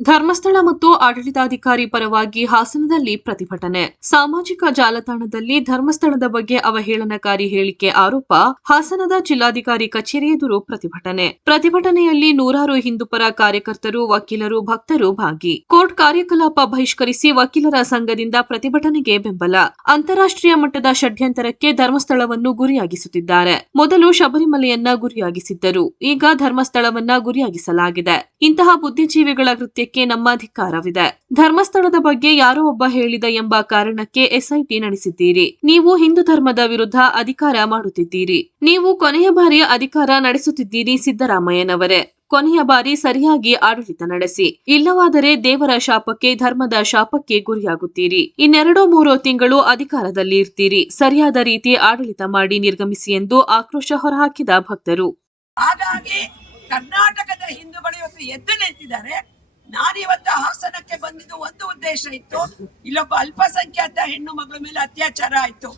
ಧರ್ಮಸ್ಥಳ ಮತ್ತು ಆಡಳಿತಾಧಿಕಾರಿ ಪರವಾಗಿ ಹಾಸನದಲ್ಲಿ ಪ್ರತಿಭಟನೆ. ಸಾಮಾಜಿಕ ಜಾಲತಾಣದಲ್ಲಿ ಧರ್ಮಸ್ಥಳದ ಬಗ್ಗೆ ಅವಹೇಳನಕಾರಿ ಹೇಳಿಕೆ ಆರೋಪ. ಹಾಸನದ ಜಿಲ್ಲಾಧಿಕಾರಿ ಕಚೇರಿ ಎದುರು ಪ್ರತಿಭಟನೆ. ಪ್ರತಿಭಟನೆಯಲ್ಲಿ ನೂರಾರು ಹಿಂದೂಪರ ಕಾರ್ಯಕರ್ತರು, ವಕೀಲರು, ಭಕ್ತರು ಭಾಗಿ. ಕೋರ್ಟ್ ಕಾರ್ಯಕಲಾಪ ಬಹಿಷ್ಕರಿಸಿ ವಕೀಲರ ಸಂಘದಿಂದ ಪ್ರತಿಭಟನೆಗೆ ಬೆಂಬಲ. ಅಂತಾರಾಷ್ಟ್ರೀಯ ಮಟ್ಟದ ಷಡ್ಯಂತರಕ್ಕೆ ಧರ್ಮಸ್ಥಳವನ್ನು ಗುರಿಯಾಗಿಸುತ್ತಿದ್ದಾರೆ. ಮೊದಲು ಶಬರಿಮಲೆಯನ್ನ ಗುರಿಯಾಗಿಸಿದ್ದರು, ಈಗ ಧರ್ಮಸ್ಥಳವನ್ನ ಗುರಿಯಾಗಿಸಲಾಗಿದೆ. ಇಂತಹ ಬುದ್ಧಿಜೀವಿಗಳ ಕೃತ್ಯಕ್ಕೆ ನಮ್ಮ ಧಿಕ್ಕಾರವಿದೆ. ಧರ್ಮಸ್ಥಳದ ಬಗ್ಗೆ ಯಾರೋ ಒಬ್ಬ ಹೇಳಿದ ಎಂಬ ಕಾರಣಕ್ಕೆ ಎಸ್ಐಟಿ ನಡೆಸಿದ್ದೀರಿ. ನೀವು ಹಿಂದೂ ಧರ್ಮದ ವಿರುದ್ಧ ಅಧಿಕಾರ ಮಾಡುತ್ತಿದ್ದೀರಿ. ನೀವು ಕೊನೆಯ ಬಾರಿ ಅಧಿಕಾರ ನಡೆಸುತ್ತಿದ್ದೀರಿ ಸಿದ್ದರಾಮಯ್ಯನವರೇ. ಕೊನೆಯ ಬಾರಿ ಸರಿಯಾಗಿ ಆಡಳಿತ ನಡೆಸಿ, ಇಲ್ಲವಾದರೆ ದೇವರ ಶಾಪಕ್ಕೆ, ಧರ್ಮದ ಶಾಪಕ್ಕೆ ಗುರಿಯಾಗುತ್ತೀರಿ. ಇನ್ನೆರಡೋ ಮೂರೋ ತಿಂಗಳು ಅಧಿಕಾರದಲ್ಲಿ ಇರ್ತೀರಿ. ಸರಿಯಾದ ರೀತಿ ಆಡಳಿತ ಮಾಡಿ ನಿರ್ಗಮಿಸಿ ಎಂದು ಆಕ್ರೋಶ ಹೊರಹಾಕಿದ ಭಕ್ತರು. ಹಾಗಾಗಿ ಕರ್ನಾಟಕದ ಹಿಂದೂಗಳು ಇವತ್ತು ಎದ್ದು ನಿಂತಿದ್ದಾರೆ. ನಾನಿವತ್ತು ಹಾಸನಕ್ಕೆ ಬಂದಿದ್ದು ಒಂದು ಉದ್ದೇಶ ಇತ್ತು, ಇಲ್ಲೊಬ್ಬ ಅಲ್ಪಸಂಖ್ಯಾತ ಹೆಣ್ಣು ಮಗಳ ಮೇಲೆ ಅತ್ಯಾಚಾರ ಆಯ್ತು.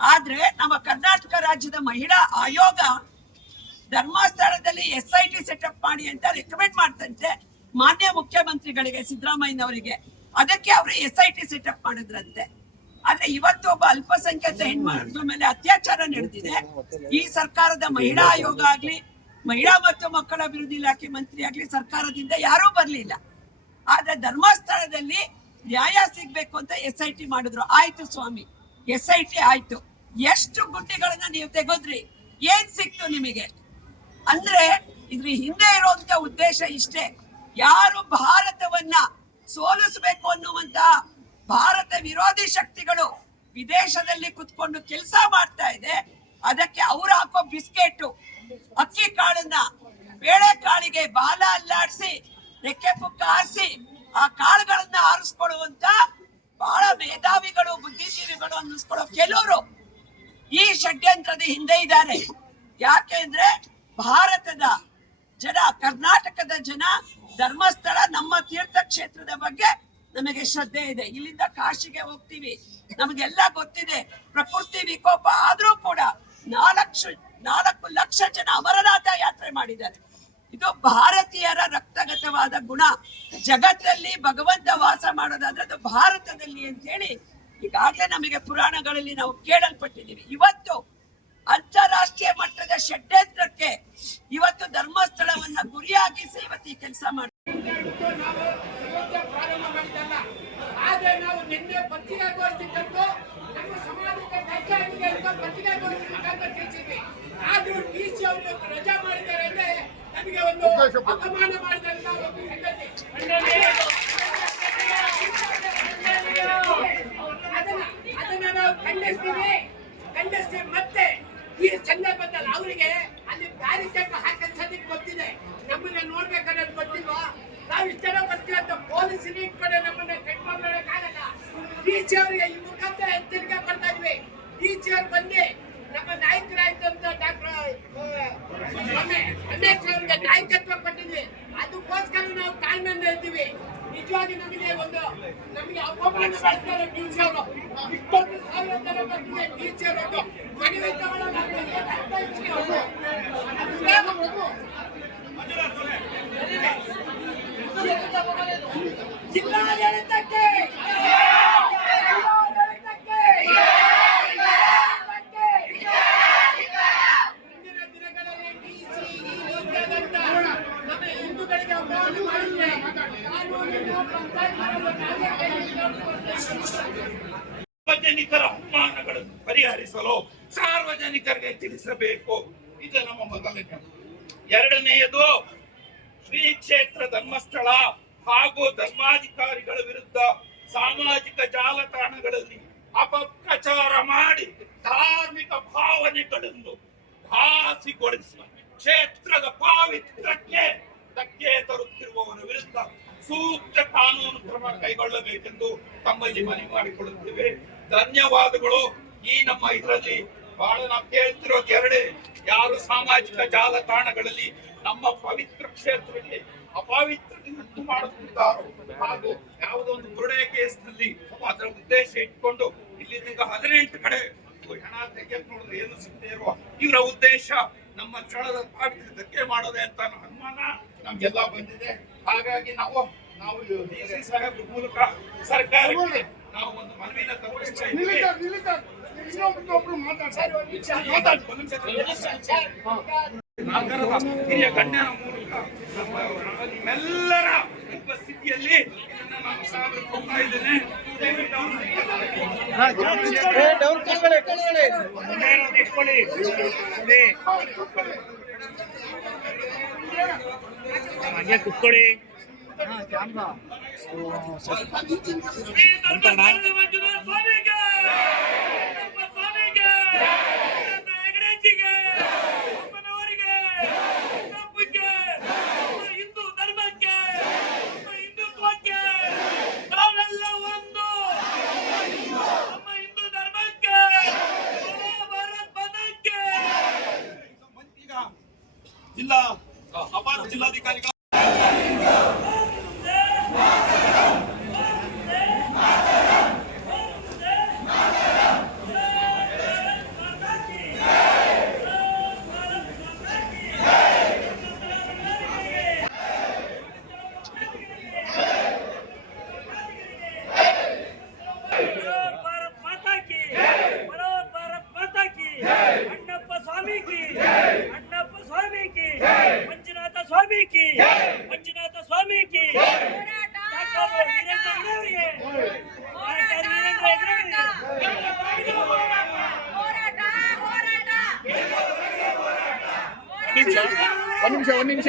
ಆದ್ರೆ ನಮ್ಮ ಕರ್ನಾಟಕ ರಾಜ್ಯದ ಮಹಿಳಾ ಆಯೋಗ ಧರ್ಮಸ್ಥಳದಲ್ಲಿ SIT ಸೆಟಪ್ ಮಾಡಿ ಅಂತ ರೆಕಮೆಂಡ್ ಮಾಡ್ತಂತೆ ಮಾನ್ಯ ಮುಖ್ಯಮಂತ್ರಿಗಳಿಗೆ, ಸಿದ್ದರಾಮಯ್ಯನವರಿಗೆ. ಅದಕ್ಕೆ ಅವರು SIT ಸೆಟಪ್ ಮಾಡಿದ್ರಂತೆ. ಆದ್ರೆ ಇವತ್ತು ಒಬ್ಬ ಅಲ್ಪಸಂಖ್ಯಾತ ಹೆಣ್ಮಕ್ಳ ಮೇಲೆ ಅತ್ಯಾಚಾರ ನಡೆದಿದೆ. ಈ ಸರ್ಕಾರದ ಮಹಿಳಾ ಆಯೋಗ ಆಗ್ಲಿ, ಮಹಿಳಾ ಮತ್ತು ಮಕ್ಕಳ ಅಭಿವೃದ್ಧಿ ಇಲಾಖೆ ಮಂತ್ರಿ ಆಗ್ಲಿ ಸರ್ಕಾರದಿಂದ ಯಾರೂ ಬರ್ಲಿಲ್ಲ. ಆದ್ರೆ ಧರ್ಮಸ್ಥಳದಲ್ಲಿ ನ್ಯಾಯ ಸಿಗ್ಬೇಕು ಅಂತ SIT ಮಾಡಿದ್ರು. ಆಯ್ತು ಸ್ವಾಮಿ, SIT ಆಯ್ತು. ಎಷ್ಟು ಗುಡ್ಡೆಗಳನ್ನ ನೀವು ತೆಗೆದ್ರಿ, ಏನ್ ಸಿಕ್ತು ನಿಮಗೆ? ಅಂದ್ರೆ ಇದ್ರ ಹಿಂದೆ ಇರುವಂತ ಉದ್ದೇಶ ಇಷ್ಟೇ. ಯಾರು ಭಾರತವನ್ನ ಸೋಲಿಸಬೇಕು ಅನ್ನುವಂತ ಭಾರತ ವಿರೋಧಿ ಶಕ್ತಿಗಳು ವಿದೇಶದಲ್ಲಿ ಕುತ್ಕೊಂಡು ಕೆಲಸ ಮಾಡ್ತಾ ಇದೆ. ಅದಕ್ಕೆ ಅವ್ರು ಹಾಕೋ ಬಿಸ್ಕೆಟ್, ಅಕ್ಕಿ ಕಾಳನ್ನ ಬೇಳೆ ಕಾಳಿಗೆ ಬಾಲ ಅಲ್ಲಾಡಿಸಿ ರೆಕ್ಕೆ ಪುಕ್ಕ ಹಾರಿಸಿ ಆ ಕಾಳುಗಳನ್ನ ಆರಿಸ್ಕೊಳ್ಳುವಂತ ಬಹಳ ಮೇಧಾವಿಗಳು, ಬುದ್ಧಿಜೀವಿಗಳು ಅನ್ನಿಸ್ಕೊಳ್ಳೋ ಕೆಲವರು ಈ ಷಡ್ಯಂತ್ರದ ಹಿಂದೆ ಇದ್ದಾರೆ. ಯಾಕೆಂದ್ರೆ ಭಾರತದ ಜನ, ಕರ್ನಾಟಕದ ಜನ, ಧರ್ಮಸ್ಥಳ ನಮ್ಮ ತೀರ್ಥಕ್ಷೇತ್ರದ ಬಗ್ಗೆ ನಮಗೆ ಶ್ರದ್ಧೆ ಇದೆ. ಇಲ್ಲಿಂದ ಕಾಶಿಗೆ ಹೋಗ್ತೀವಿ, ನಮಗೆಲ್ಲ ಗೊತ್ತಿದೆ. ಪ್ರಕೃತಿ ವಿಕೋಪ ಆದ್ರೂ ಕೂಡ 4 ಲಕ್ಷ ಜನ ಅಮರನಾಥ ಯಾತ್ರೆ ಮಾಡಿದ್ದಾರೆ. ಇದು ಭಾರತೀಯರ ರಕ್ತಗತವಾದ ಗುಣ. ಜಗತ್ತಲ್ಲಿ ಭಗವಂತ ವಾಸ ಮಾಡೋದಾದ್ರೆ ಅದು ಭಾರತದಲ್ಲಿ ಅಂತ ಹೇಳಿ ಈಗಾಗಲೇ ನಮಗೆ ಪುರಾಣಗಳಲ್ಲಿ ನಾವು ಕೇಳಲ್ಪಟ್ಟಿದ್ದೀವಿ. ಇವತ್ತು ಅಂತಾರಾಷ್ಟ್ರೀಯ ಮಟ್ಟದ ಷಡ್ಯಂತ್ರಕ್ಕೆ ಇವತ್ತು ಧರ್ಮಸ್ಥಳವನ್ನ ಗುರಿಯಾಗಿಸಿ ಇವತ್ತು ಈ ಕೆಲಸ ಮಾಡಿ. ಆದ್ರೆ ನಾವು ನಿನ್ನೆ ಪತ್ರಿಕಾಗೋಷ್ಠಿ ಕರೆದು ನಮ್ಮ ಸಮಾಜಕ್ಕೆ ತಿಳಿಸಿದ್ವಿ. ಆದ್ರೂ DC ಅವರು ರಜಾ ಮಾಡಿದ್ದಾರೆ ಅಂದ್ರೆ ನಮಗೆ ಒಂದು ಅಪಮಾನ ಮಾಡಿದಂತ ಒಂದು ಸಂಗತಿ. ಅದನ್ನ ನಾವು ಖಂಡಿಸ್ತೀವಿ. ಮತ್ತೆ ಈ ಸಂದರ್ಭದಲ್ಲಿ ಅವರಿಗೆ ಅಲ್ಲಿ ಬ್ಯಾರಿಕೇಡ್ ಹಾಕನ್ಸೋದಕ್ಕೆ ಗೊತ್ತಿದೆ, ನಮ್ಮನ್ನ ನೋಡ್ಬೇಕನ್ನೋದು ಗೊತ್ತಿಲ್ವಾ? ನಾವು ಇಷ್ಟೆಲ್ಲ ಬರ್ತೀವಿ ಅಂತ ಪೊಲೀಸರು ಈ ಕಡೆ ನಮ್ಮನ್ನ ಕಂಟ್ರೋಲ್ ಮಾಡೋಕ್ಕಾಗಲ್ಲ. DC ಅವರಿಗೆ ಈ ಮುಖಾಂತರ ಎಚ್ಚರಿಕೆ ಕೊಡ್ತಾ ಇದ್ವಿ. DC ಅವ್ರು ಬಂದು ನಮ್ಮ ನಾಯಕರಾಯ್ತಂತ ಡಾಕ್ಟರ್ ಅಂಬೇಡ್ಕರ್ ಅವರಿಗೆ ನಾಯಕತ್ವ ಕೊಟ್ಟಿದ್ವಿ. ಅದಕ್ಕೋಸ್ಕರ ನಾವು ತಾಳ್ಮೆಯಿಂದ ಇರ್ತೀವಿ. ನಿಜವಾಗಿ ನಮಗೆ ಅಪಮಾನ ಮಾಡ್ತಾರೆ DC ಅವರು. 20,000 ಜನ ಬಂದಿದೆ DC ಅವರು ಮನವಿ ಜಿಲ್ಲಾಡಳಿತಕ್ಕೆ ಮುಂದಿನ ದಿನಗಳಲ್ಲಿ DC ನಮ್ಮ ಹಿಂದೂಗಳಿಗೆ ಅಪಮಾನ ಮಾಡಿದ್ರೆ ಸಾರ್ವಜನಿಕರ ಅವಮಾನಗಳನ್ನು ಪರಿಹರಿಸಲು ಸಾರ್ವಜನಿಕರಿಗೆ ತಿಳಿಸಬೇಕು. ಇದು ನಮ್ಮ ಮೊದಲನೇ. ಎರಡನೆಯದು, ಶ್ರೀ ಕ್ಷೇತ್ರ ಧರ್ಮಸ್ಥಳ ಹಾಗೂ ಧರ್ಮಾಧಿಕಾರಿಗಳ ವಿರುದ್ಧ ಸಾಮಾಜಿಕ ಜಾಲತಾಣಗಳಲ್ಲಿ ಅಪಪ್ರಚಾರ ಮಾಡಿ ಧಾರ್ಮಿಕ ಭಾವನೆಗಳನ್ನು ಘಾಸಿಗೊಳಿಸಿ ಕ್ಷೇತ್ರದ ಪಾವಿತ್ರ್ಯಕ್ಕೆ ಧಕ್ಕೆ ತರುತ್ತಿರುವವರ ವಿರುದ್ಧ ಸೂಕ್ತ ಕಾನೂನು ಕ್ರಮ ಕೈಗೊಳ್ಳಬೇಕೆಂದು ತಮ್ಮಲ್ಲಿ ಮನವಿ ಮಾಡಿಕೊಳ್ಳುತ್ತೇವೆ. ಧನ್ಯವಾದಗಳು. ಈ ನಮ್ಮ ಇದರಲ್ಲಿ ಬಹಳ ನಾವು ಕೇಳ್ತಿರೋದು ಎರಡೇ. ಯಾರು ಸಾಮಾಜಿಕ ಜಾಲತಾಣಗಳಲ್ಲಿ ನಮ್ಮ ಪವಿತ್ರ ಕ್ಷೇತ್ರಕ್ಕೆ ಅಪವಿತ್ರ ಮಾಡುತ್ತಿದ್ದಾರೋ ಹಾಗೂ ಯಾವುದೋ ಒಂದು ಬುರುಡೆ ಕೇಸ್ನಲ್ಲಿ ಅದರ ಉದ್ದೇಶ ಇಟ್ಕೊಂಡು ಇಲ್ಲಿ 18 ಕಡೆ ಹಣ ತೆಗೆದು ನೋಡಿದ್ರೆ ಏನು ಸಿಗದೆ ಇರುವ ಇವರ ಉದ್ದೇಶ ನಮ್ಮ ಸ್ಥಳದ ಪಾವಿತ್ರ್ಯ ಧಕ್ಕೆ ಮಾಡೋದೇ ಅಂತ ಅನುಮಾನ ನಮ್ಗೆಲ್ಲ ಬಂದಿದೆ. ಹಾಗಾಗಿ ನಾವು DC ಸಾಹೇಬ್ರ ಮೂಲಕ ಸರ್ಕಾರಕ್ಕೆ ನಾವು ಒಂದು ಮನವಿನ ತಲುಪಿಸ್ತಾ ಇದ್ದೀವಿ. ಹಿರಿಯ ಗಣ್ಯರ ಮೂಲಕ ನಿಮ್ಮೆಲ್ಲರ ಉಪಸ್ಥಿತಿಯಲ್ಲಿ ಇದನ್ನ ನಾನು ಸಾದರ ಹೋಗ್ತಾ ಇದ್ದೇನೆ. ಕುತ್ಕೊಳ್ಳಿ. ಹಿಂದೂ ಧರ್ಮಕ್ಕೆ ಹಿಂದುತ್ವಕ್ಕೆ ನಾವೆಲ್ಲ ಒಂದು. ನಮ್ಮ ಹಿಂದೂ ಧರ್ಮಕ್ಕೆ ಭಾರತ್ ಮಾತಾಕ್ಕೆ. ಈಗ ಜಿಲ್ಲಾ ಅಪಾರ ಜಿಲ್ಲಾಧಿಕಾರಿಗಳು अण्णप्प स्वामी की, अण्णप्प स्वामी की, मंजुनाथ स्वामी की, मंजुनाथ स्वामी की. डॉक्टर वीरेंद्र हेगड़े ಒಂದ್ ನಿಮಿಷ